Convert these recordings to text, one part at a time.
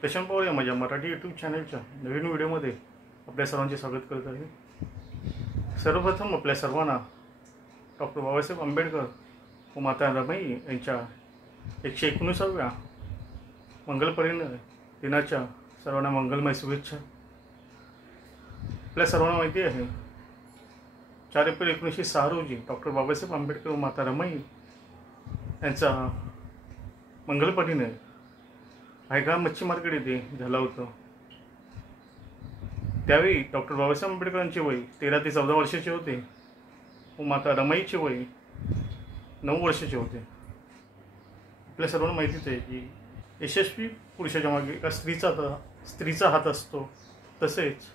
प्रशांत पवार या माझ्या मराठी यूट्यूब चॅनलच्या नवीन व्हिडिओमध्ये आपल्या सर्वांचे स्वागत करत आहे। सर्वप्रथम आपल्या सर्वांना डॉक्टर बाबासाहेब आंबेडकर व माता रमाई यांच्या 119व्या मंगलपरिनिर्वाण दिनाच्या सर्वांना मंगलमय शुभेच्छा। आपल्या सर्वांना माहिती आहे 4 एप्रिल 1906 रोजी डॉक्टर बाबासाहेब आंबेडकर व माता रमाई यांचा मंगलपरिनिर्वाण भायखळा मच्छी मार्केट येथे झाला होता। त्यावेळी डॉक्टर बाबासाहेब आंबेडकरांचे वय 13 ते 14 वर्षाचे होते व माता रमाईचे वय 9 वर्षाचे होते। आपल्या सर्वांना माहितीच आहे की यशस्वी पुरुषाच्या मागे एका स्त्रीचा हात असतो, तसेच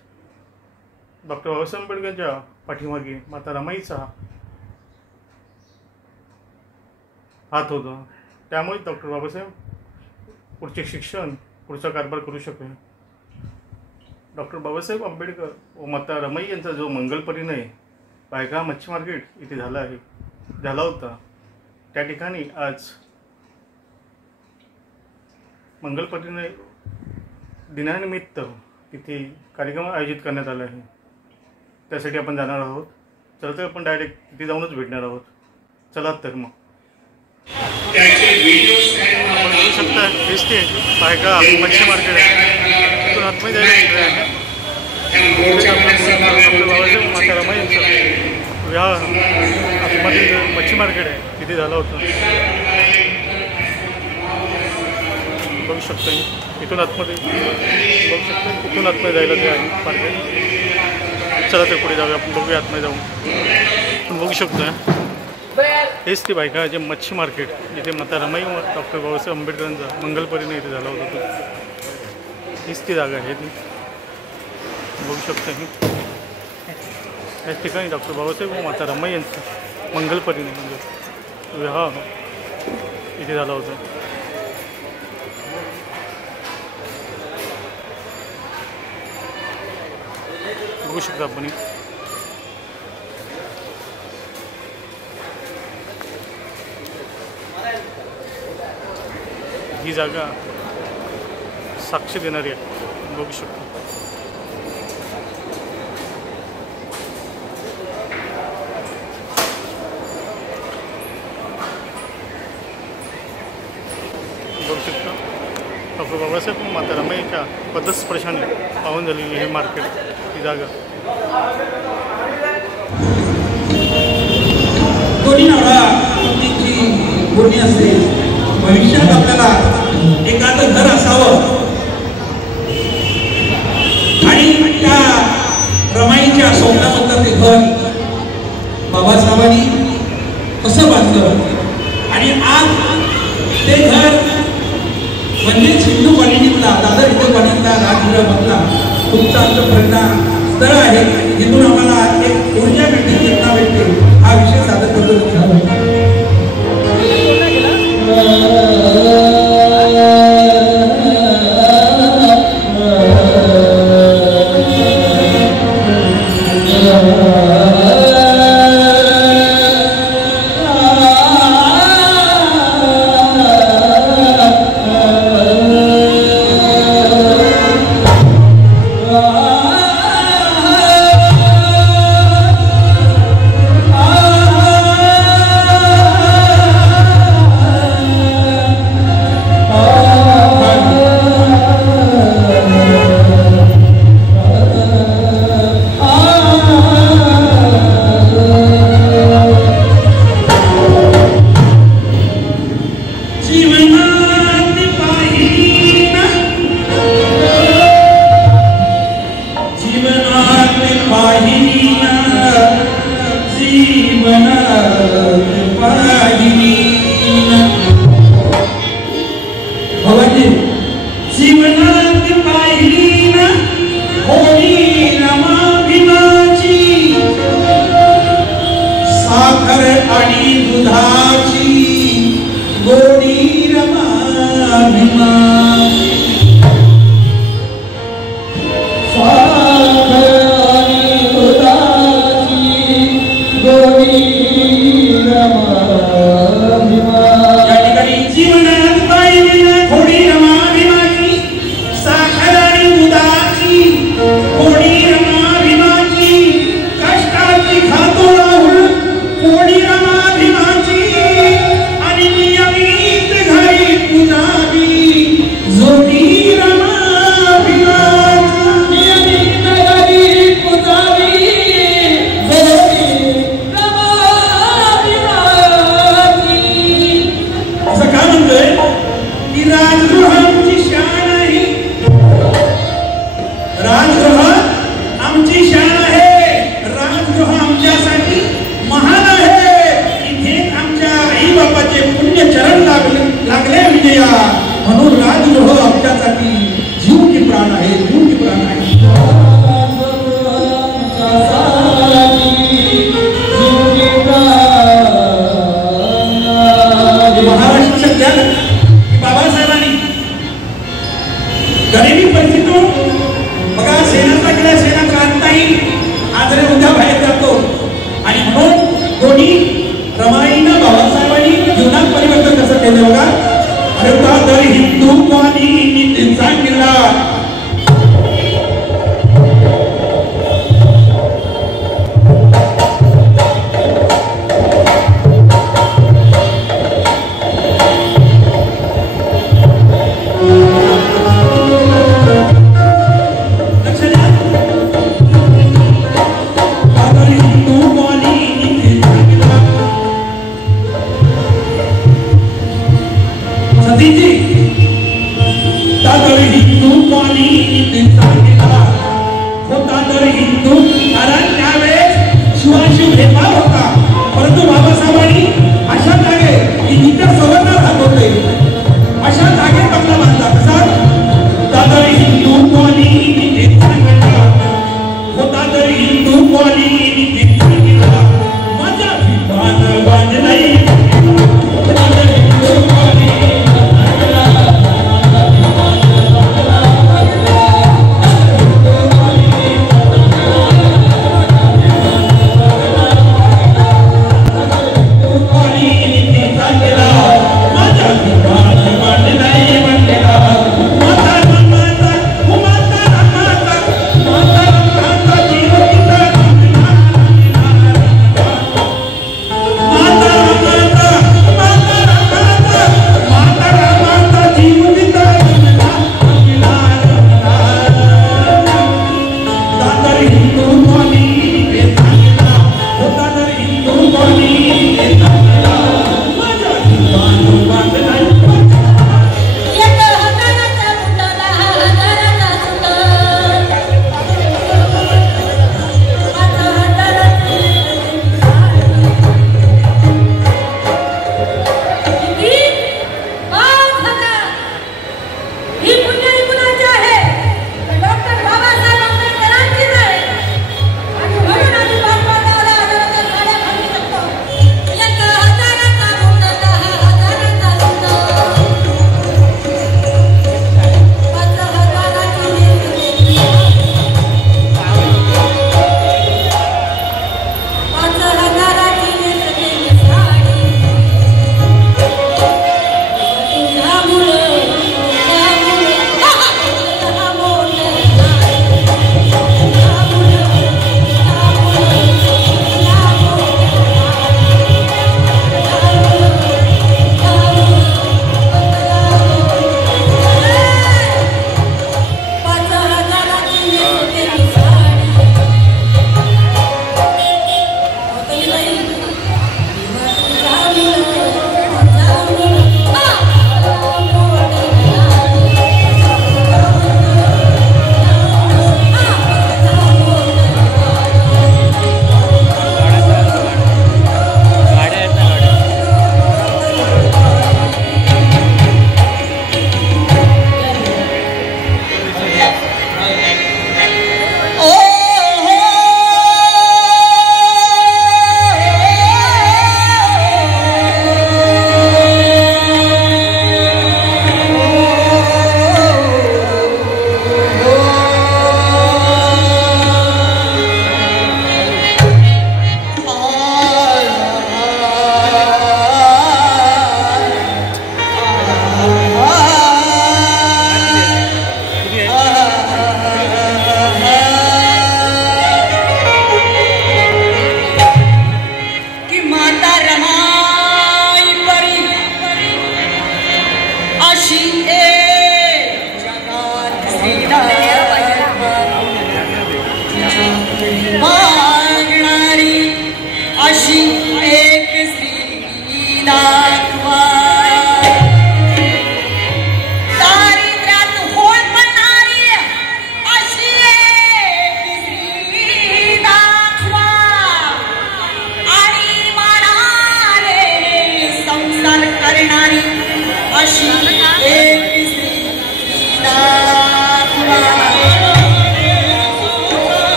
डॉक्टर बाबासाहेब आंबेडकरांच्या पाठीमागे माता रमाईचा हात होता। त्यामुळे डॉक्टर बाबासाहेब पुढचे शिक्षण पुढचा कारभार करू शकले। डॉक्टर बाबासाहेब आंबेडकर व माता रमाई यांचा जो मंगलपरिनिर्वाण भायखळा मच्छी मार्केट इथे झाला होता, त्या ठिकाणी आज मंगलपरिनिर्वाण दिनानिमित्त तिथे कार्यक्रम आयोजित करण्यात आला आहे। त्यासाठी आपण जाणार आहोत। चला तर आपण डायरेक्ट तिथे जाऊनच भेटणार आहोत। चला तर मग आपण बघू शकता दिसते भायखळा मच्छी मार्केट आहे। तिथून आतमध्ये जायला आहे। डॉक्टर बाबासाहेब माता रमाई यांचा विवाह आतमध्ये मच्छी मार्केट आहे तिथे झाला होता। बघू शकता इथून आतमध्ये बघू शकता इथून आतमध्ये जायला ते आहे मार्केट। चला तर पुढे जाऊया, आपण बघूया आतमध्ये जाऊन। आपण बघू शकता हेच ती भायखळा जे मच्छी मार्केट जिथे माता रमाई व डॉक्टर बाबासाहेब आंबेडकरांचा मंगलपरिनिर्वाण इथे झाला होता। हीच ती जागा आहे ती बघू शकता ही याच ठिकाणी डॉक्टर बाबासाहेब व माता रमाई यांचा मंगलपरिनिर्वाण म्हणजे विवाह इथे झाला होता। बघू शकता आपण ही जागा साक्ष देणारी आहे। बघू शकतो डॉक्टर बाबासाहेब माता रमाईच्या पदस्पर्शाने पावन झालेली हे मार्केट ही जागा। भविष्यात आपल्याला एखादं घर असावं आणि त्या रमाईच्या स्वप्नामधलं ते घर बाबासाहेबांनी कसं बांधलं आणि आज ते घर म्हणजे सिंधू कॉलनीतला दादर हिंदू कॉलनीतला राजगृह बंगला खूप चांगलं प्रेरणा स्थळ आहे। जिथून आम्हाला एक ऊर्जा भेटते, चेतना भेटते। हा विषय सादर करतो। या ठिकाणी जीवनात पाहिलेला गरिबी परिस्थितीतून बघा सेनाचा गेला सेना काढत नाही आज रे उद्या बाहेर जातो आणि म्हणून दोन्ही रमाईनं बाबासाहेबांनी जीवनात परिवर्तन कसं केलं बघा. अरे दादर हिंदू कोणी नीती सांगितला सतीजी दादर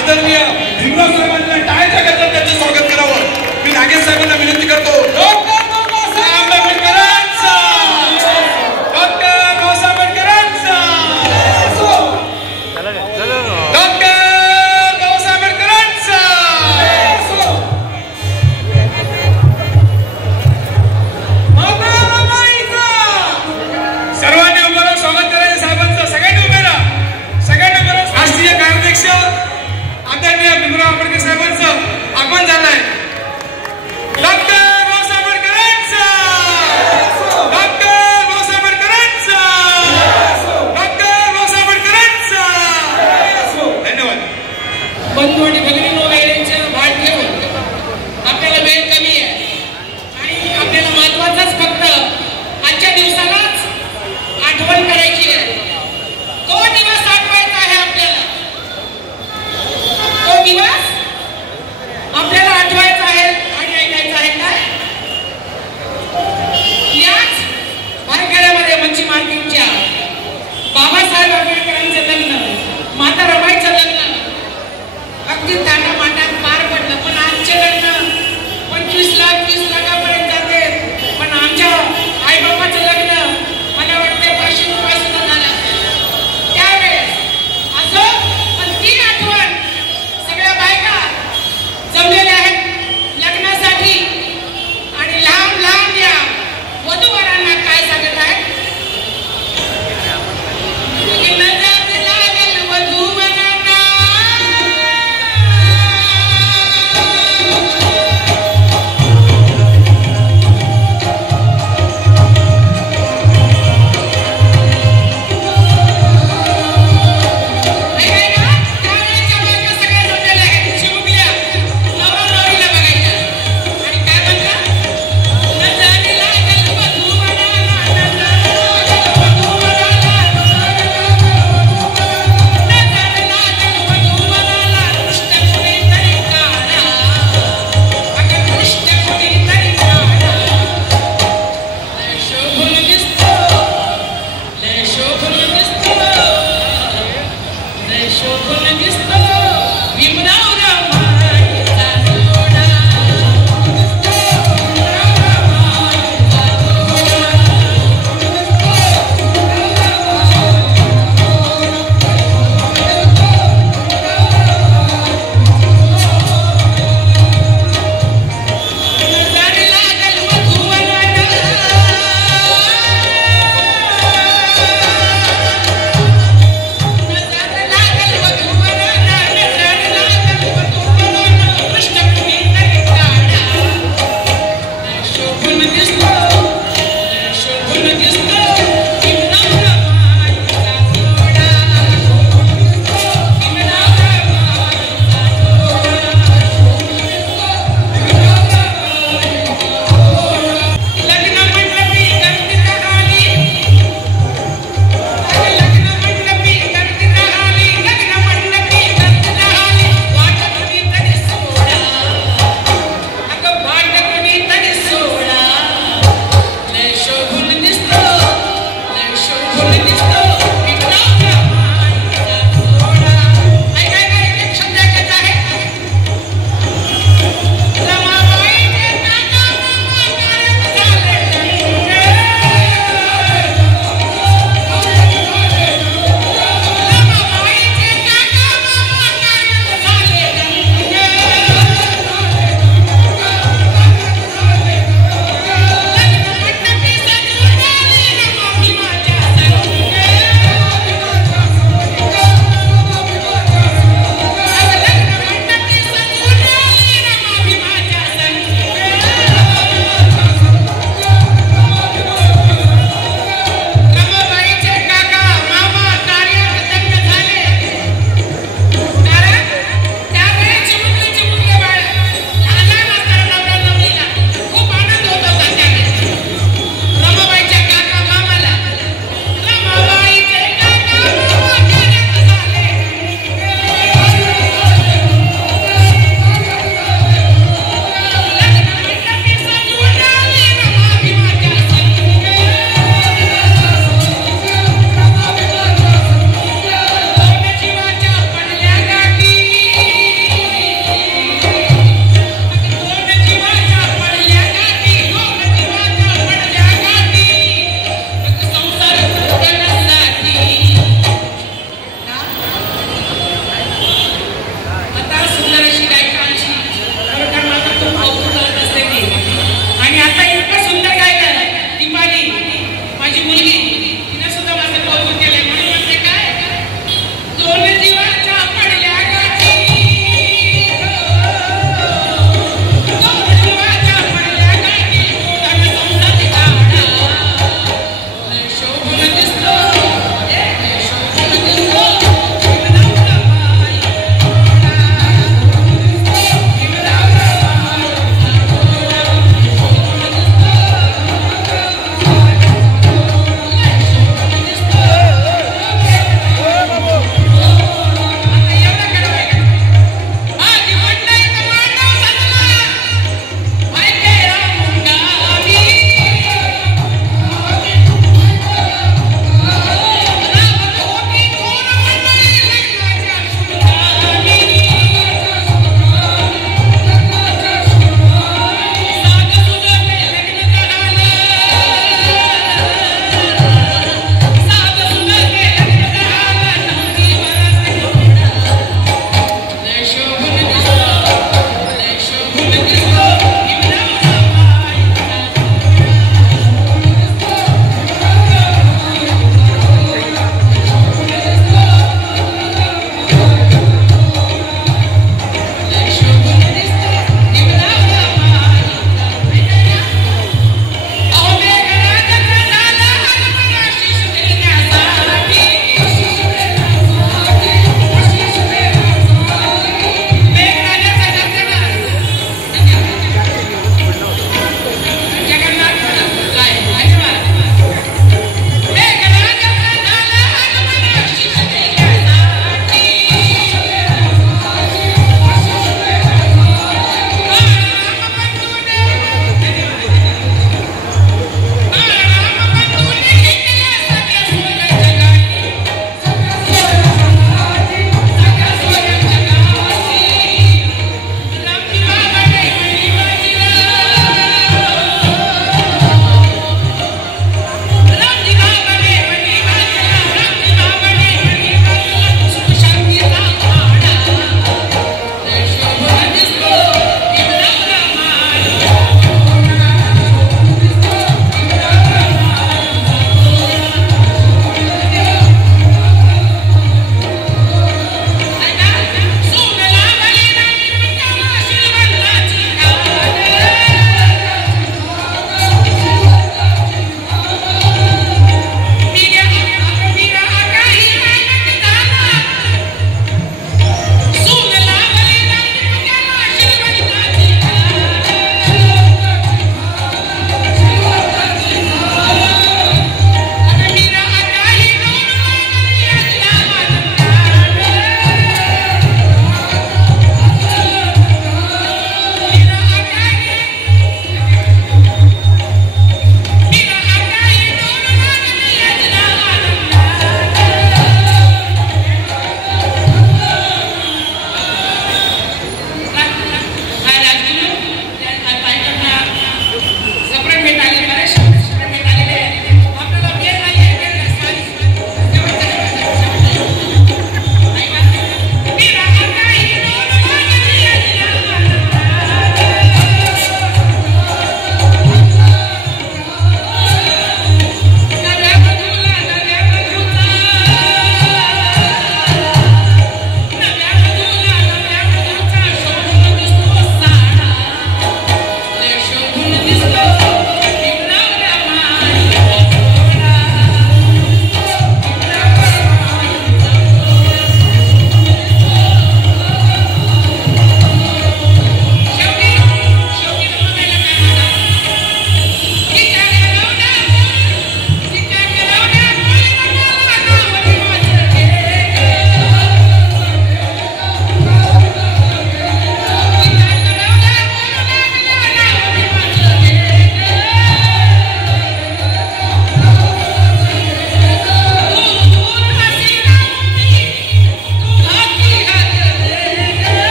आदरणीय भीमराव साहेबांना टाळ्याच्या गजरात त्यांचं स्वागत करावं मी नागेश साहेबांना विनंती करतो. डॉक्टर बाबासाहेब आंबेडकरांचा, डॉक्टर बाबासाहेब आंबेडकरांचा, डॉक्टर बाबासाहेब आंबेडकरांचा. सर्वांनी उभं राहून स्वागत करायचं साहेबांचं. सगळ्यांनी उभे राहा, सगळ्यांनी उभे राहा. राष्ट्रीय कार्याध्यक्ष आदरणीय भीमराव आंबेडकर साहेबांचं आगमन झालंय. डॉक्टर बाबासाहेब आंबेडकरांचा, डॉक्टर बाबासाहेब आंबेडकरांचा, डॉक्टर बाबासाहेब आंबेडकरांचा. धन्यवाद. बंधू आणि भगिनींनो, वेळेचं भान ठेवून आपल्याला वेळ कमी आहे आणि आपल्याला महत्वाचंच फक्त आजच्या दिवसालाच आठवण करायची आहे. तो दिवस आठवायचा आहे आपल्याला, तो दिवस आपल्याला आठवायचा आहे आणि ऐकायचा आहे. काय याच वारकऱ्यामध्ये मच्छी मार्केटच्या बाबासाहेब आंबेडकरांचं लग्न, माता रमाईचं लग्न अगदी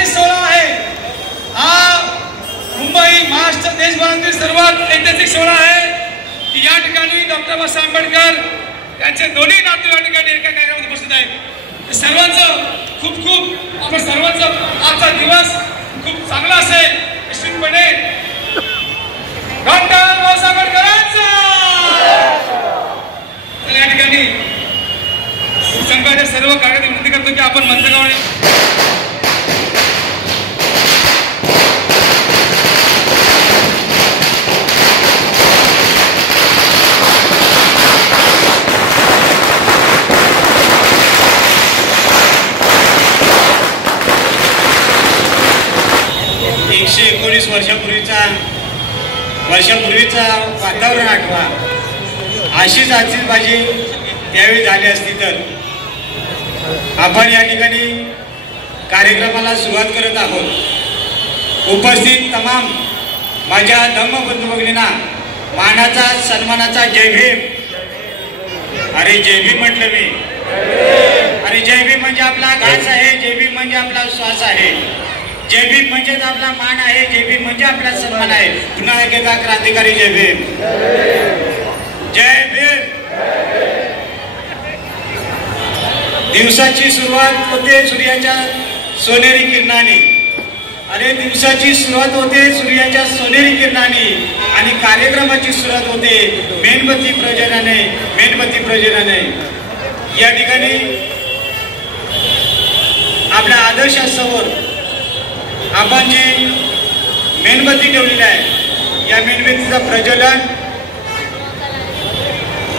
ऐतिहासिक सोहळा आहे. हा मुंबई महाराष्ट्र देशभरातील सर्वात ऐतिहासिक सोहळा आहे की या ठिकाणी डॉक्टर बाबासाहेब आंबेडकर यांचे दोन्ही नातू या ठिकाणी एका कार्यक्रमात उपस्थित आहेत. सर्वांचं खूप खूप आपण सर्वांचं आजचा दिवस खूप चांगला असेल निश्चितपणे. डॉक्टर बाबासाहेब आंबेडकरांचा या ठिकाणी संघाच्या सर्व कार्यात विनंती करतो की आपण मंत्रगावाने वर्षापूर्वीचा वातावरण आठवा. अशीच आतिषबाजी त्यावेळी झाली असती तर आपण या ठिकाणी कार्यक्रमाला सुरुवात करत आहोत. उपस्थित तमाम माझ्या धम्मबंधू भगिनींना मानाचा सन्मानाचा जय भीम. अरे जय भीम म्हटलं मी. अरे जय भीम म्हणजे आपला घास आहे. जय भीम म्हणजे आपला श्वास आहे. जय भीम म्हणजेच आपला मान आहे. जय भीम म्हणजे आपला सन्मान आहे. पुन्हा एकदा क्रांतिकारी जय भीम. जय भीम. दिवसाची सुरुवात होते सूर्याच्या सोनेरी किरणाने. अरे दिवसाची सुरुवात होते सूर्याच्या सोनेरी किरणाने आणि कार्यक्रमाची सुरुवात होते मेणबत्ती प्रज्वलनाने. मेणबत्ती प्रज्वलनाने या ठिकाणी आपल्या आदर्शासमोर आपण जी मेणबत्ती ठेवलेली आहे या मेणबत्तीचं प्रज्वलन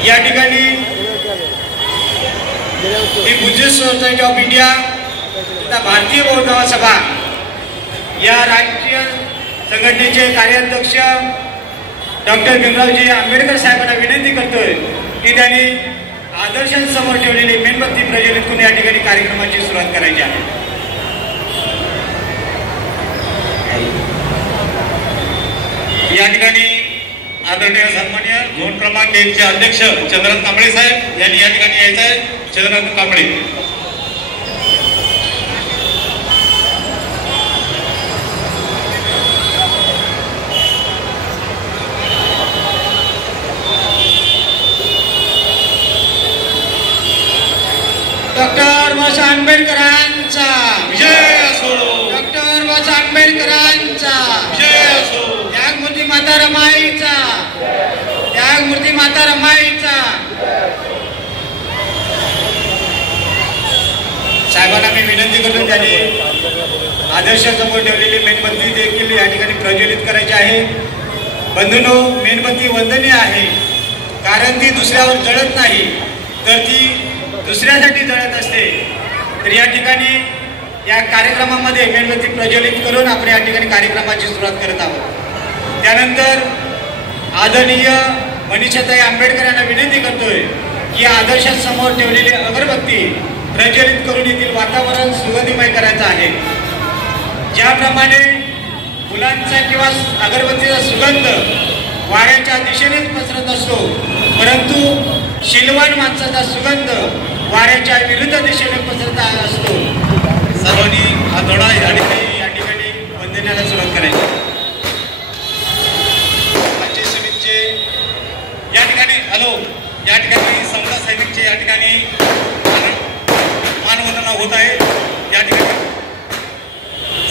या ठिकाणी ही बुद्धिस्ट सोसायटी ऑफ इंडिया तथा भारतीय बौद्ध महासभा या राष्ट्रीय संघटनेचे कार्याध्यक्ष डॉक्टर भीमरावजी आंबेडकर साहेबांना विनंती करतोय की त्यांनी आदर्शांसमोर ठेवलेली मेणबत्ती प्रज्वलित करून या ठिकाणी कार्यक्रमाची सुरुवात करायची आहे. या ठिकाणी आदरणीय सन्मान्य झोन क्रमांक 1 चे अध्यक्ष चंद्रकांत कांबळे साहेब यांनी या ठिकाणी यायचं आहे. चंद्रकांत कांबळे. डॉक्टर बाबासाहेब आंबेडकरांचा विजय असो. डॉक्टर बाबासाहेब आंबेडकरांचा विजय असो. त्यागमूर्ती माता रमाईचा. त्यागमूर्ती माता रमाईचा. साहेबांना मी विनंती करतो त्यांनी आदर्शासमोर ठेवलेली मेणबत्ती देखील या ठिकाणी प्रज्वलित करायची आहे. बंधूंनो, मेणबत्ती वंदनीय आहे कारण ती दुसऱ्यावर जळत नाही तर ती दुसऱ्यासाठी जळत असते. तर या ठिकाणी या कार्यक्रमामध्ये मेणबत्ती प्रज्वलित करून आपण या ठिकाणी कार्यक्रमाची सुरुवात करत आहोत. त्यानंतर आदरणीय मनीषाताई आंबेडकर यांना विनंती करतोय की आदर्शासमोर ठेवलेली अगरबत्ती प्रज्वलित करून येथील वातावरण सुगंधीमय करायचं आहे. ज्याप्रमाणे फुलांचा किंवा अगरबत्तीचा सुगंध वाऱ्याच्या दिशेनेच पसरत असतो परंतु शीलवान माणसाचा सुगंध वाऱ्याच्या विरुद्ध दिशेने पसरत असतो. सर्वांनी हा थोडा या ठिकाणी वंदनाला सुरुवात करायची. पंचायत समितीचे या ठिकाणी या ठिकाणी समता सैनिकचे या ठिकाणी मानवंदना होत आहे. या ठिकाणी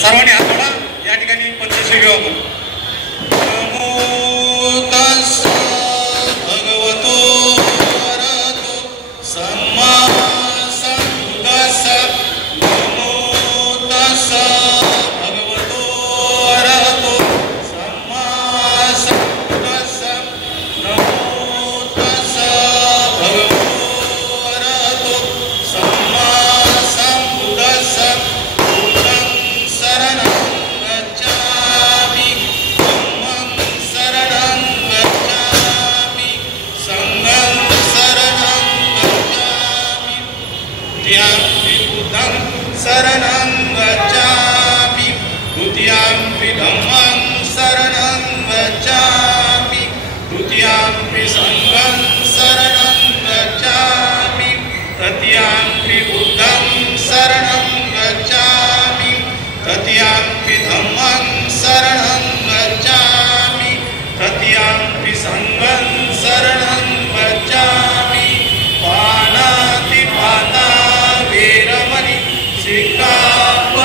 सर्वांनी हात जोडा. या ठिकाणी पंचायत समिती नमो तस्स भगवतो अरहतो सम्मा संबुद्धास्स. नमो तस्स भगवतो अरहतो सम्मा संबुद्धास्स. नमो तस्स भगवतो अरहतो सम्मा संबुद्धास्स. बुद्धं शरणं गच्छामि.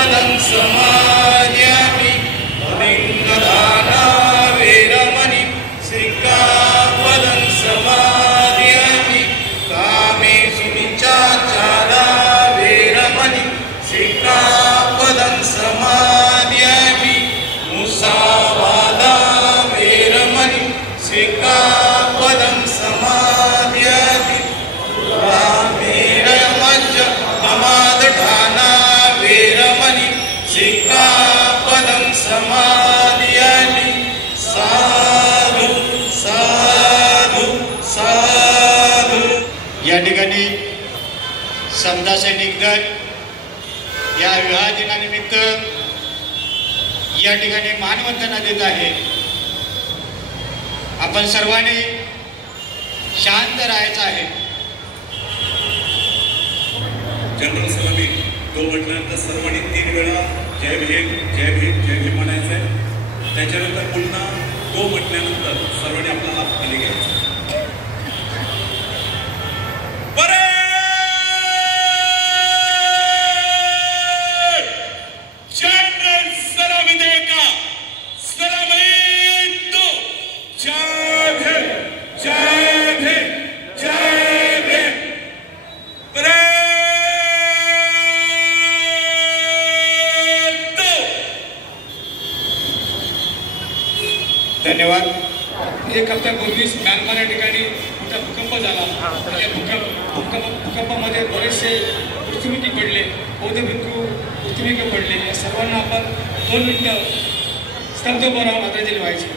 सिक्कापदं समादयामि लिङ्गदाना वीरमणि सिक्कापदं समादयामि कामेषु मिच्छाचारा वीरमणि सिक्कापदं समादयामि मुसावादा वीरमणि सिक्कापदं समादयामि रामेरमज्ज ममादठाना वीरमणि सिक्कापदं समादयामि साधु साधु साधु। या ठिकाणी समता सैनिक दल या विवाह दिनानिमित्त या ठिकाणी मानवंदना देत आहे। आपण सर्वांनी शांत राहायचं आहे। जनरल सलामी तो म्हटल्यानंतर सर्वांनी 3 वेळा जय भीम जय भीम जय भीम म्हणायचं आहे। त्याच्यानंतर पुन्हा तो म्हटल्यानंतर सर्वांनी आपला हात खाली घ्यायचा। जनरल सलामी देगा सलामी तो जय भीम जय भीम जय भीम। धन्यवाद। एक हप्त्यापूर्वीच म्यानमार या ठिकाणी मोठा भूकंप झाला। त्या भूकंपामध्ये बरेचसे मृत्युमुखी पडले, बौद्ध भिक्खू मृत्युमुखी पडले। या सर्वांना आपण 2 मिनिटं स्तब्ध उभं राहून आदरांजली व्हायची।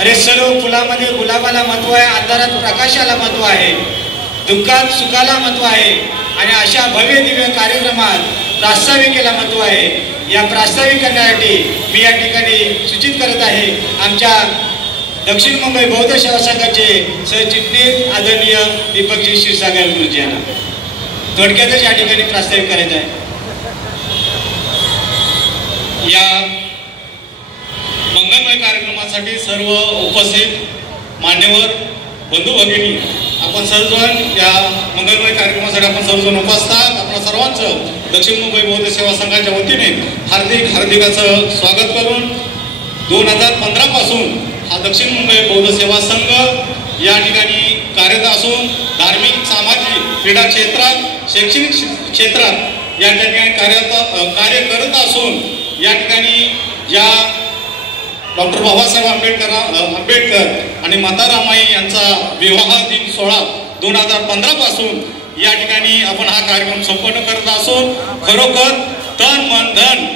अरे सर्व फुलामध्ये गुलाबाला महत्व आहे, अंधारात प्रकाशाला महत्व आहे, दुःखात सुखाला महत्व आहे आणि अशा भव्य दिव्य कार्यक्रमात प्रास्ताविकेला महत्व आहे। या प्रास्ताविक करण्यासाठी मी या ठिकाणी सूचित करत आहे आमच्या दक्षिण मुंबई बौद्ध सेवा संघाचे सरचिटणीस आदरणीय दीपकजी क्षीरसागर गुरुजी यांना थोडक्यातच या ठिकाणी प्रास्ताविक करायचं आहे। या मंगलमय कार्यक्रमासाठी सर्व उपस्थित मान्यवर बंधू भगिनी आपण सर्वजण या मंगलमय कार्यक्रमासाठी आपण सर्वजण उपस्थित आहात। आपण सर्वांचं दक्षिण मुंबई बौद्ध सेवा संघाच्या वतीने हार्दिक असं स्वागत करून 2015 पासून हा दक्षिण मुंबई बौद्ध सेवा संघ या ठिकाणी कार्यरत असून धार्मिक सामाजिक क्रीडा क्षेत्रात शैक्षणिक क्षेत्रात या ठिकाणी कार्य करत असून या ठिकाणी या डॉक्टर बाबासाहेब आंबेडकर आणि माता रमाई यांचा विवाह दिन सोहळा 2015 पासून या ठिकाणी आपण हा कार्यक्रम संपन्न करत असून खरोखर तन मन धन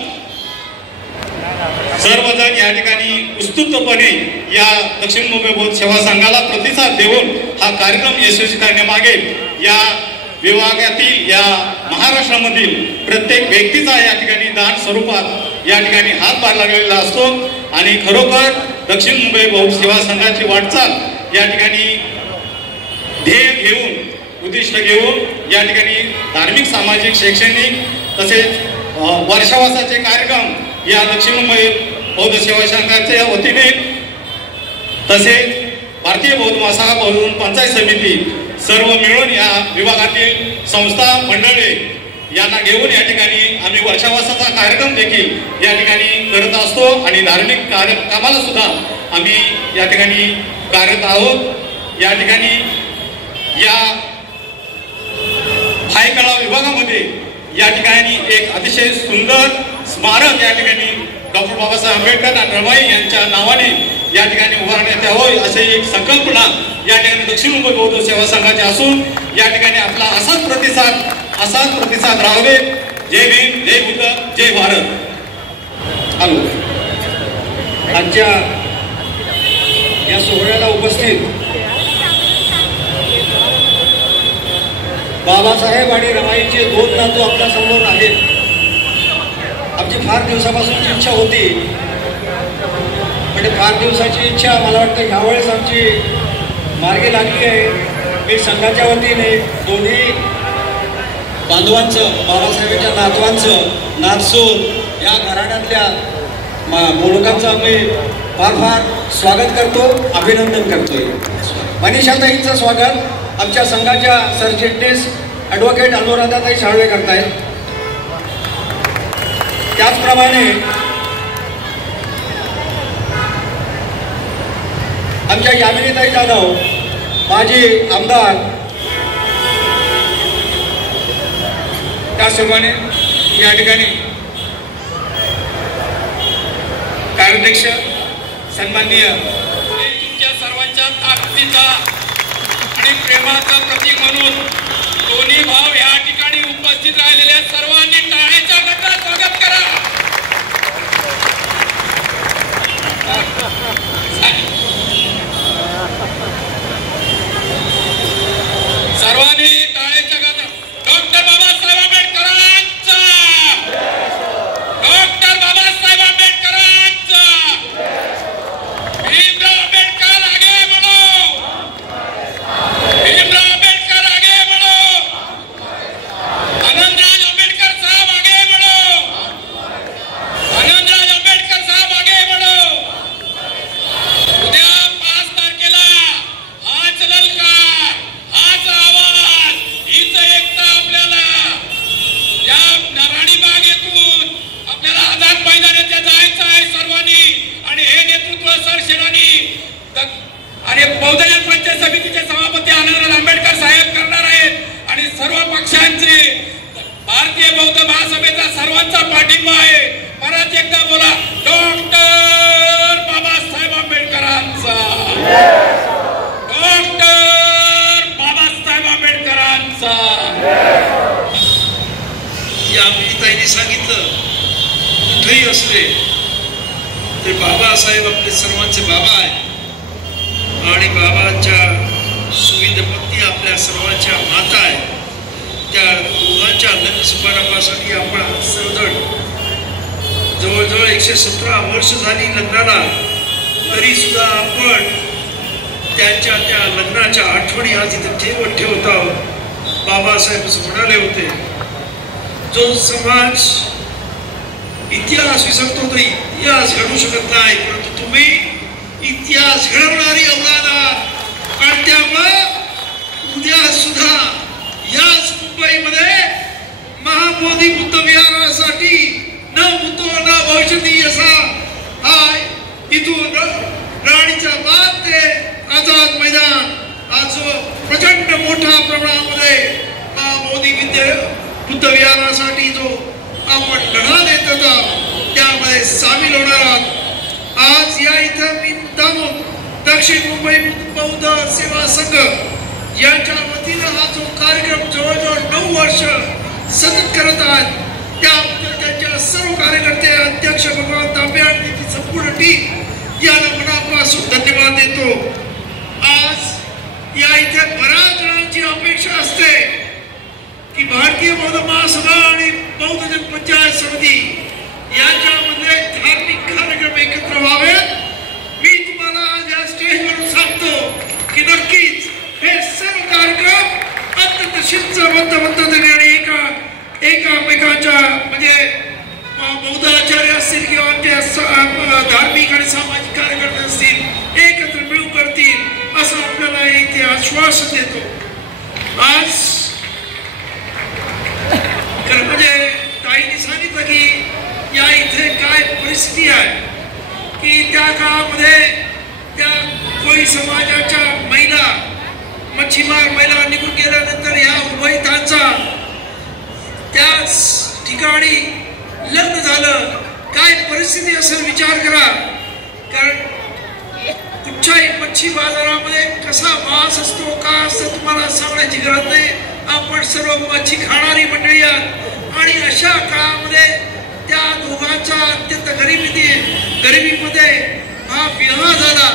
सर्वजण या ठिकाणी उत्स्फूर्तपणे या दक्षिण मुंबई बौद्ध सेवा संघाला प्रतिसाद देऊन हा कार्यक्रम यशस्वी करण्यामागे या विभागातील या महाराष्ट्रामधील प्रत्येक व्यक्तीचा या ठिकाणी दान स्वरूपात या ठिकाणी हातभार लागलेला असतो आणि खरोखर दक्षिण मुंबई बौद्ध सेवा संघाची वाटचाल या ठिकाणी ध्येय घेऊन उद्दिष्ट घेऊन या ठिकाणी धार्मिक सामाजिक शैक्षणिक तसेच वर्षावासाचे कार्यक्रम या दक्षिण मुंबई बौद्ध सेवा संघाच्या वतीने तसेच भारतीय बौद्ध महासभा बौद्ध पंचायत समिती सर्व मिळून या विभागातील संस्था मंडळे यांना घेऊन या ठिकाणी आम्ही वर्षावासाचा कार्यक्रम देखील या ठिकाणी करत असतो आणि धार्मिक कामाला सुद्धा आम्ही या ठिकाणी कार्यरत आहोत। या ठिकाणी या भायखळा विभागामध्ये या ठिकाणी एक अतिशय सुंदर स्मारक या ठिकाणी डॉक्टर बाबासाहेब आंबेडकर आणि रमाई यांच्या नावाने या ठिकाणी उभारण्यात यावं असे एक संकल्पना या ठिकाणी दक्षिण मुंबई बौद्ध सेवा संघाचे असून या ठिकाणी आपला असाच प्रतिसाद राहू दे। जय भीम जय बुद्ध जय भारत। हॅलो आजच्या या सोहळ्याला उपस्थित बाबासाहेब आणि रमाईचे 2 नातू आपल्या समोर आहेत। आमची फार दिवसापासूनची इच्छा होती पण आणि फार दिवसाची इच्छा मला वाटतं ह्यावेळेस आमची मार्गी लागली आहे. मी संघाच्या वतीने दोन्ही बांधवांचं, बाबासाहेबांच्या नातवांचं, नातसूर या घराण्यातल्या बोलकांचं आम्ही फार फार स्वागत करतो, अभिनंदन करतोय. मनीषाताईंचं स्वागत आमच्या संघाच्या सरचिटणीस ॲडव्होकेट अनुराधाताई साळवे करतायत. त्याचप्रमाणे आमच्या यामिनीताई जाधव माजी आमदार, त्याचप्रमाणे या ठिकाणी कार्याध्यक्ष सन्माननीय तुमच्या सर्वांच्या ताकदीचा आणि प्रेमाचा प्रतीक म्हणून दोन्ही भाव या ठिकाणी उपस्थित राहिलेल्या सर्वांनी टाळ्याच्या गजरात स्वागत करा. सर्वांनी टाळ्याच्या गजरात डॉक्टर बाबासाहेब आंबेडकरांचा, डॉक्टर बाबासाहेब आंबेडकरांचा, भीमराव आंबेडकर आगे बढ़ो, भीमराव आंबेडकर आगे बढ़ो, आनंदराज आंबेडकर साहब आगे बढ़ो, आनंदराज आंबेडकर साहब आगे बढ़ो. उद्या 5 तारखेला हाच ललकार, हाच आवाज, हीच एकता आपल्याला या राणीबाग येथून आपल्याला आझाद मैदानात जायचं आहे सर्वांनी. आणि हे नेतृत्व सरसेनानी आणि बहुजन पंचायत समितीचे सभापती आनंदराज आंबेडकर साहेब करणार आहेत. आणि सर्व पक्षांचे भारतीय बौद्ध महासभेचा सर्वांचा पाठिंबा आहे. परत एकदा बोला, डॉक्टर बाबासाहेब आंबेडकरांचा, डॉक्टर बाबासाहेब आंबेडकरांचा. या ताईंनी सांगितलं, कुठेही असले ते बाबासाहेब आपले सर्वांचे बाबा आहे आणि बाबांच्या सुविध पत्नी आपल्या सर्वांच्या माता आहे. त्या दोघांच्या लग्न समारंभासाठी आपण सर्वजण जवळजवळ 117 वर्ष झाली लग्नाला, तरी सुद्धा आपण त्यांच्या त्या लग्नाच्या आठवणी आज इथे ठेवत आहोत. बाबासाहेब म्हणाले होते, जो समाज इतिहास विसरतो तो इतिहास घडू शकत नाही, परंतु तुम्ही इतिहास घडवणारी औलाद आहात. आणि त्यामुळे उद्या सुद्धा याच मुंबईमध्ये महाबोधी बुद्ध विहारासाठी न भूतो न भविष्यती असा हा इथून राणीच्या बाग ते आझाद मैदान आज प्रचंड मोठ्या प्रमाणामध्ये महाबोधी बुद्ध विहारासाठी जो आपण लढा देत होता त्यामध्ये सामील होणार आहात. आज या इथं मी मुद्दामून दक्षिण मुंबई बौद्ध सेवा संघ यांच्या वतीनं हा जो कार्यक्रम जवळजवळ 9 वर्ष सतत करत आहात त्याबद्दल त्यांच्या सर्व कार्यकर्ते, अध्यक्ष भगवान तांबे आणि त्याची संपूर्ण टीम याला मनापासून धन्यवाद देतो. आज या इथे बऱ्याच जणांची अपेक्षा असते की भारतीय बौद्ध महासभा आणि बौद्ध जन पंचायत समिती यांच्यामध्ये धार्मिक कार्यक्रम एकत्र व्हावेत. मी तुम्हाला आज या स्टेजवरून सांगतो की नक्कीच हे सर्व कार्यक्रम अत्यंत शिस्तबद्ध पद्धतीने आणि एकामेकांच्या म्हणजे बौद्ध आचार्य असतील किंवा आमचे धार्मिक आणि सामाजिक कार्यकर्ते असतील एकत्र मिळून करतील असं आपल्याला इथे आश्वासन देतो. आज म्हणजे ताईंनी सांगितलं की या इथे काय परिस्थिती आहे की त्या काळामध्ये त्या कोळी समाजाच्या महिला, मच्छीमार महिला निघून गेल्यानंतर ह्या उभयतांचा त्याच ठिकाणी लग्न झालं. काय परिस्थिती असेल विचार करा. कारण कुठच्याही मच्छी बाजारामध्ये कसा वास असतो का असतं तुम्हाला सांगण्याची गरज नाही. आपण सर्व मच्छी खाणारी मंडळी आहात आणि अशा काळामध्ये त्या दोघांचा अत्यंत गरिबीमध्ये हा विवाह झाला.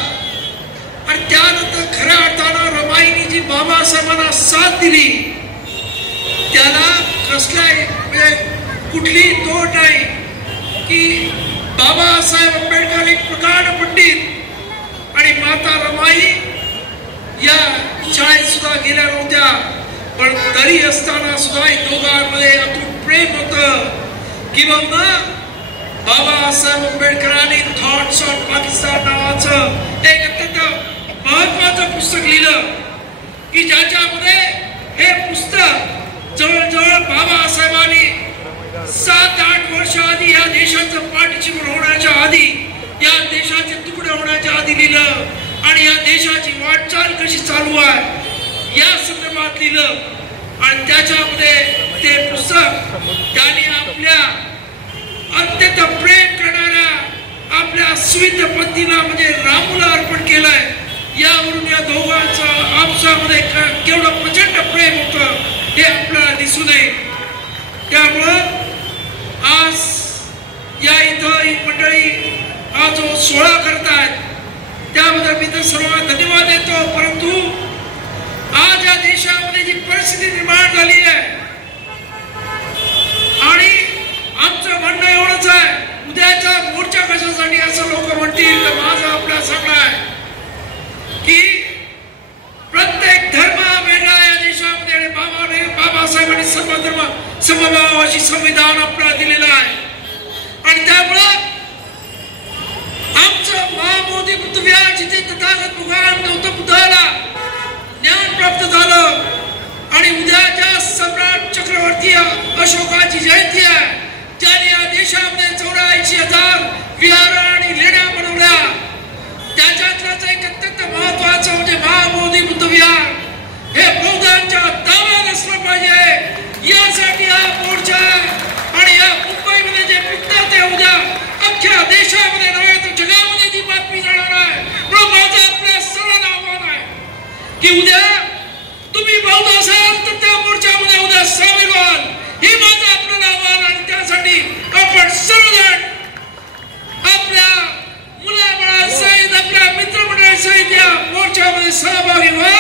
आणि त्यानंतर खऱ्या अर्थानं रमाईनी जी बाबासाहेबांना साथ दिली त्याला कसलाही म्हणजे कुठली तोड नाही की बाबासाहेब आंबेडकर एक प्रकांड पंडित आणि माता रमाई या शाळेत सुद्धा गेल्या नव्हत्या, पण तरी असताना सुद्धा दोघांमध्ये अतूट प्रेम होतं. किंवा बाबासाहेब आंबेडकरांनी थॉट्स ऑन पाकिस्तान नावाचं एक अत्यंत महत्वाचं पुस्तक लिहिलं की ज्याच्यामध्ये हे पुस्तक जवळजवळ बाबासाहेबांनी 7-8 वर्ष आधी या देशाचं पाठचित्र होण्याच्या आधी, या देशाचे तुकडे होण्याच्या आधी लिहिलं आणि या देशाची वाटचाल कशी चालू आहे या संदर्भात लिहिलं. आणि त्याच्यामध्ये ते पुस्तक त्यांनी आपल्या अत्यंत प्रेम करणाऱ्या आपल्या सुविध पत्नीला म्हणजे रामूला अर्पण केलंय. यावरून या दोघांचं आपसामध्ये केवढं प्रचंड प्रेम होतं हे आपल्याला दिसू नये. त्यामुळं आज या इथं ही मंडळी हा जो सोहळा करतायत त्याबद्दल मी तर सर्वांना धन्यवाद देतो. परंतु आज या देशामध्ये जी परिस्थिती निर्माण झाली आहे आणि आमचं म्हणणं एवढंच आहे, उद्याचा मोर्चा कशासाठी असं लोक म्हणतील तर माझं आपला सगळं आहे की प्रत्येक धर्म वेगळा या देशामध्ये आणि बाबासाहेबांनी सर्व धर्म समभाव अशी संविधान आपल्याला दिलेलं आहे. आणि त्यामुळं आमचं महाबोधी बुद्ध विहार जिथे तथागत भगवान गौतम बुद्धाला ज्ञान प्राप्त झालं आणि उद्याच्या सम्राट चक्रवर्ती अशोकाची जयंती आहे, ज्याने या देशामध्ये 84,000 विहार आणि लेण्या बनवल्या. त्याच्यातलाच एक अत्यंत महत्वाचं म्हणजे महाबोधी बुद्ध विहार हे बौद्धांच्या ताब्यात असलं पाहिजे. यासाठी हा मोर्चा आणि या मुंबईमध्ये जे पिकतात ते उद्या अख्ख्या देशामध्ये नव्हे तर जगामध्ये ती बातमी जाणार आहे. म्हणून माझं आपल्या सर्वांना आव्हान आहे की उद्या तुम्ही बौद्ध असाल तर त्या मोर्चामध्ये उद्या सामील व्हाल. हे माझं आपल्याला आव्हान आणि त्यासाठी आपण सर्वजण आपल्या मुलाबाळासहित आपल्या मित्रमंडळासहित या मोर्चामध्ये सहभागी व्हा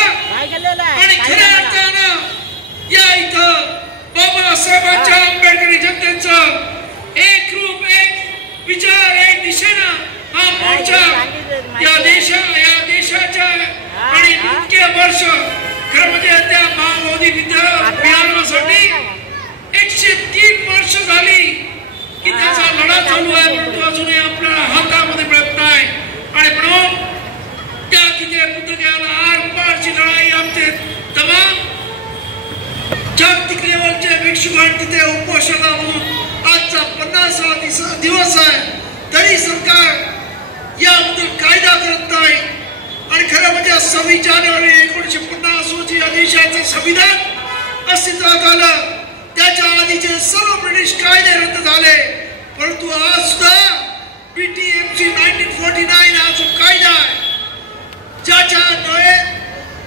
आणि खऱ्या अर्थानं या इथं बाबासाहेबांच्या आंबेडकरी जनतेचं एक रूप, एक विचार, एक दिशेनं हा मोर्चा या देशाच्या आणि इतके वर्ष खरं म्हणजे त्या महाबोधी विहारासाठी 103 वर्ष झाली की त्याचा लढा चालू आहे, परंतु अजूनही आपल्या हातामध्ये मिळत नाही. आणि म्हणून त्या तिथे बुद्धगयाला आरपारची लढाई आमचे तमाम जागतिक लेवलचे भिक्षुगण तिथे उपोषणाला म्हणून आजचा 50वा दिवस आहे, तरी सरकार याबद्दल कायदा करत नाही. आणि खरं म्हणजे 26 जानेवारी 1950 रोजी या देशाचं संविधान अस्तित्वात आलं. त्याच्या आधीचे सर्व ब्रिटिश कायदे रद्द झाले, परंतु आज सुद्धा BTMC 1949 हा जो कायदा आहे ज्याच्यामुळे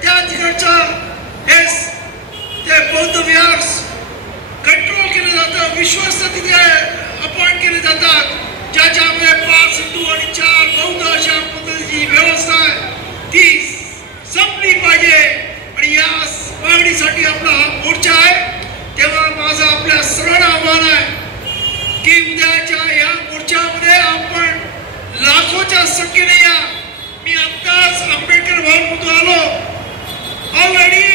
त्या तिकडचा ते बौद्ध विहार कंट्रोल केले जातं, विश्वस्त तिथे अपॉइंट केले जातात, ज्याच्यामध्ये 5 हिंदू आणि 4 बौद्ध अशा पद्धतीची व्यवस्था आहे ती संपली पाहिजे. आणि या मागणीसाठी आपला हा मोर्चा आहे. तेव्हा माझं आपल्या सर्वांना आव्हान आहे की उद्याच्या या मोर्चामध्ये आपण लाखोच्या संख्येने या. मी आत्ताच आंबेडकर भवनमधून आलो. ऑलरेडी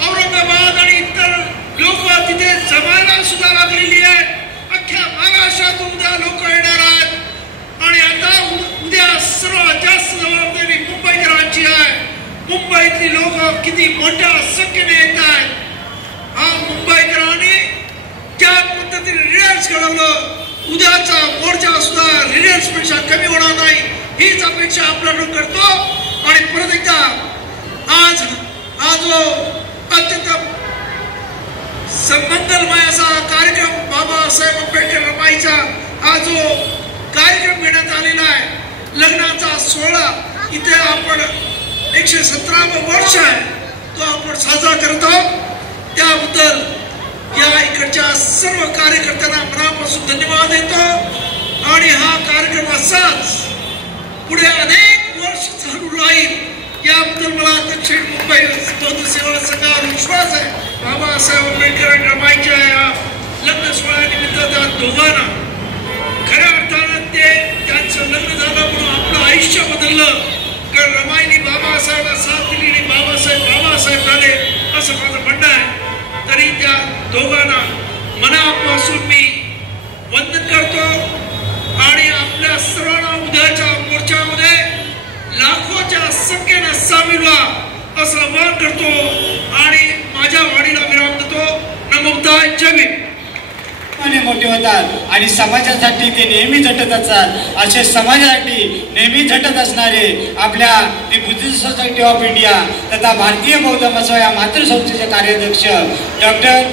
औरंगाबाद आणि इतर लोक तिथे जमायला सुद्धा लागलेली आहेत. अख्ख्या महाराष्ट्रातून उद्या लोक येणार आहेत आणि आता उद्या सर्वात जास्त जबाबदारी मुंबईकरांची आहे. मुंबईतली लोक किती मोठ्या संख्येने येत आहेत. हा मुंबईकरांनी ज्या पद्धतीने रिझल्ट घडवलं, उद्याचा मोर्चा सुद्धा रिझल्ट पेक्षा कमी होणार नाही हीच अपेक्षा आपल्याकडून करतो. आणि परत एकदा आज हा जो अत्यंत मंगलमय असा कार्यक्रम बाबासाहेब आंबेडकर रमाईचा हा जो कार्यक्रम घेण्यात आलेला आहे, लग्नाचा सोहळा इथे आपण 117वं वर्ष आहे तो आपण साजरा करत आहोत. त्याबद्दल या इकडच्या सर्व कार्यकर्त्यांना मनापासून धन्यवाद देतो. आणि हा कार्यक्रम असाच पुढे अनेक वर्ष चालू राहील याबद्दल मला दक्षिण मुंबई बौद्ध सेवा संघावर विश्वास आहे. बाबासाहेब आंबेडकर आणि रमाईच्या या लग्न सोहळ्यानिमित्त त्या दोघांना खऱ्या अर्थानं ते त्यांचं लग्न झालं म्हणून आपलं आयुष्य बदललं, कारण रमाईने बाबासाहेबांना साथ दिली आणि बाबासाहेब झाले असं माझं म्हणणं आहे. तरी त्या दोघांना मनापासून मी वंदन करतो आणि आपल्या सर्वांना उद्याच्या मोर्चामध्ये लाखोच्या संख्येनं सामील व्हा असं आवाहन करतो आणि माझ्या वाणीला विराम देतो. नमोदाय जय भीम. मोठे होतात आणि समाजासाठी ते नेहमी झटत असतात. असे समाजासाठी नेहमी झटत असणारे आपल्या बुद्धिस्ट सोसायटी ऑफ इंडिया तथा भारतीय बौद्ध महोत्सव या मातृसंस्थेचे कार्याध्यक्ष डॉक्टर